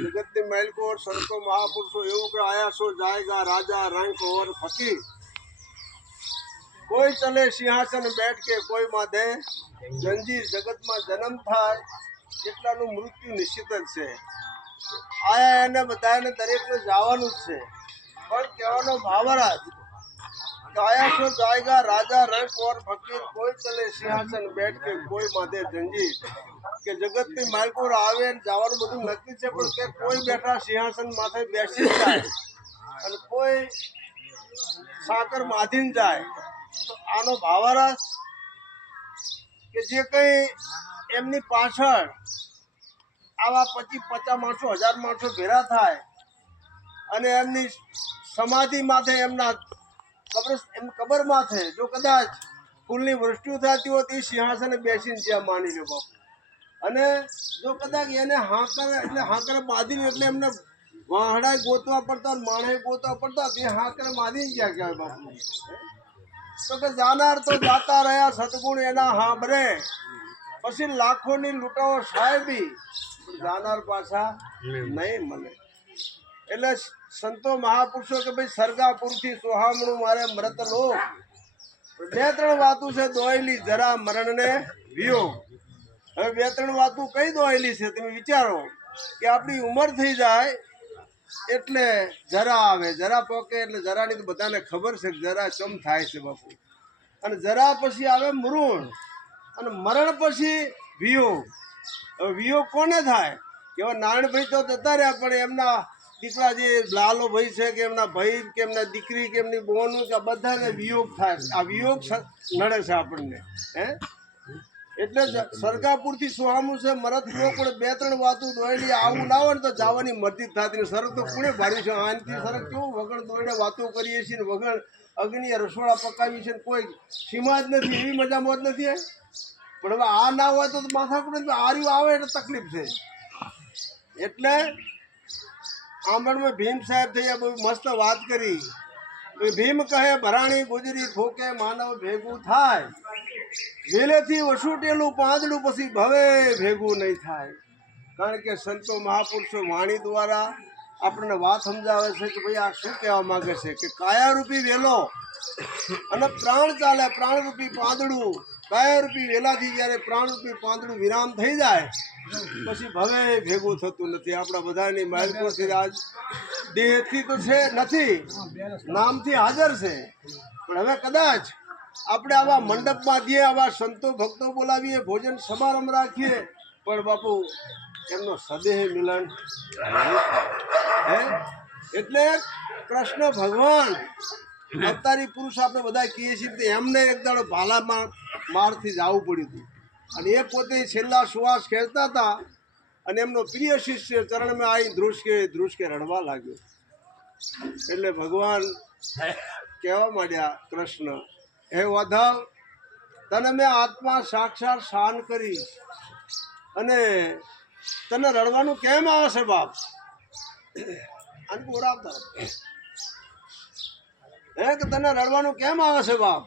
जगत की महल को और संतों महापुरुषों એવું કે આયા सो जाएगा राजा रंक और फकीर कोई चले सिंहासन बैठ के कोई माधे जंजीर जगत में जन्म थाय કેટલાનું મૃત્યુ નિશ્ચિત જ છે આયા એને બધાને દરેકને જવાનું જ છે પણ કહેવાનો ભાવરાજ आया सो जाएगा राजा रंक और फकीर कोई चले सिंहासन बैठ के कोई माथे जंजीर के जगत की मालकोर आवे जवान બધું નક્કી છે પણ કે કોઈ બેઠા સિંહાસન માથે બેસી જાય અને કોઈ સાકર માધીન જાય તો આનો ભાવારસ કે જે કઈ એમની પાછળ આવા 25-50 માણસો 1000 માણસો ભેરા થાય અને એમની સમાધિ માથે એમના કબર માથે જો કદાચ ફૂલની વૃષ્ટિ થતી હોય તો સિંહાસને બેસીને જ્યાં માની લો બાપુ અને જો કદાચ એને હાંકરે બાંધીને એટલે એમને વાહડાય ગોતવા પડતા માણે ગોતવા પડતા તે હાંકરે બાંધીને જ્યાં કહેવાય બાપુ તો કે જાનાર તો જાતા રહ્યા સદગુણ એના હાંભરે પછી લાખોની લૂંટાવો સાહેબી જાનાર પાછા નહીં મળે એટલે સંતો મહાપુરુષો કે ભાઈ સરગાપુરથી સોહામણું મારે મૃત લોક 2-3 વાતું છે દોયેલી જરા મરણને વિયોગ હવે 2-3 વાતું કઈ દોયેલી છે તમે વિચારો કે આપણી ઉંમર થઈ જાય એટલે જરા આવે જરા પોકે એટલેજરાની તો બધાને ખબર છે કે જરા ચમ થાય છે બાપુ અને જરા પછી આવે મૃણ અને મરણ પછી વિયોગ હવે વિયોગ કોને થાય કે હવે નારાયણભાઈ તો જતા રહ્યા પણ એમના દીકરા જે લાલો ભાઈ છે કે એમના ભાઈ કે એમના દીકરી કે એમની બોનું કે બધાને વિયોગ થાય આ વિયોગ નડે છે આપણને હે એટલે સરગાપુરથી સોહામું છે મરદ લોક પણ 2-3 વાતું દોયડી આવું ના હોય ને તો જવાની મરજી થતી ને સરક તો કોણે ભાર્યું છે આનથી સરક કેવું વગણ દોયડે વાતો કરીએ છીએ ને વગણ અગ્નિ રસોડા પકાવીએ છીએ કોઈ સીમા જ નથી એવી મજા મોજ નથી પણ હવે આ ના હોય તો માથાકૂટ આર્યું આવે એટલે તકલીફ છે એટલે આંબણ में भीम साहेब थे बहू मस्त बात करी भीम कहे भराणी गुजरी ठोके मानव भेगू थाय वेलेथी वसूटेलू પાંદડું પછી ભવે ભેગું નહીં થાય કારણ કે સંતો મહાપુરુષો વાણી દ્વારા આપણને વાત સમજાવે છે કે ભાઈ આ શું કહેવા માંગે છે કે કાયારૂપી વેલો અને પ્રાણ ચાલે પ્રાણરૂપી પાંદડું કાયારૂપી વેલાથી જ્યારે પ્રાણરૂપી પાંદડું વિરામ થઈ જાય પછી ભવે ભેગું થતું નથી આપણા બધાની માલકોથી આજ દેહથી તો છે નથી નામથી હાજર છે પણ હવે કદાચ આપણે આવા મંડપમાં દઈએ આવા સંતો ભક્તો બોલાવીએ ભોજન સમારંભ રાખીએ પણ બાપુ એમનો સદેહ મિલન હે એટલે કૃષ્ણ ભગવાન અવતારી પુરુષ આપણે બધા કહીએ છીએ એમને એક દાડો ભાલામાં મારથી જવું પડ્યું હતું અને એ પોતે છેલ્લા શ્વાસ ખેંચતા હતા અને એમનો પ્રિય શિષ્ય ચરણમાં આવી ધ્રુસકે રડવા લાગ્યો એટલે ભગવાન કહેવા માંડ્યા કૃષ્ણ હે ઉદ્ધવ તને મેં આત્મા સાક્ષાત શાન કરી અને તને રડવાનું કેમ આવે છે બાપ અને બોરાવતા હે કે તને રડવાનું કેમ આવે છે બાપ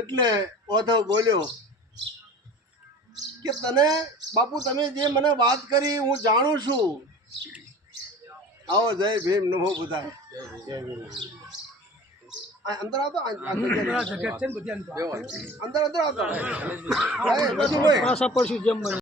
એટલે ઉદ્ધવ બોલ્યો કે તને બાપુ તમે જે મને વાત કરી હું જાણું છું આવો જય ભીમ નમો બધાય અંદર આવતો અંદર આવતો